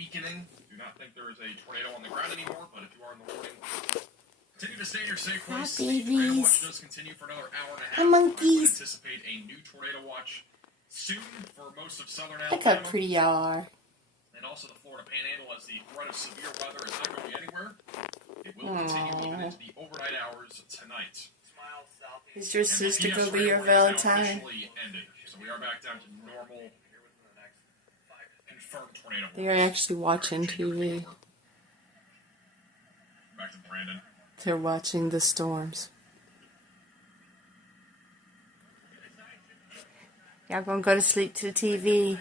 weakening. Do not think there is a tornado on the ground anymore, but if you are in the warning, continue to stay in your safe place. The tornado watch does continue for another hour and a half. Hi, monkeys. I would anticipate a new tornado watch soon for most of southern Look Alabama. how pretty y'all are. And also the Florida Panhandle, as the threat of severe weather is not going anywhere. It will continue even into the overnight hours tonight. Is your sister going to be your Valentine? Ended, so we are back down to normal confirmed tornado. They are actually watching TV. Back to Brandon. They're watching the storms. Y'all gonna go to sleep to the TV.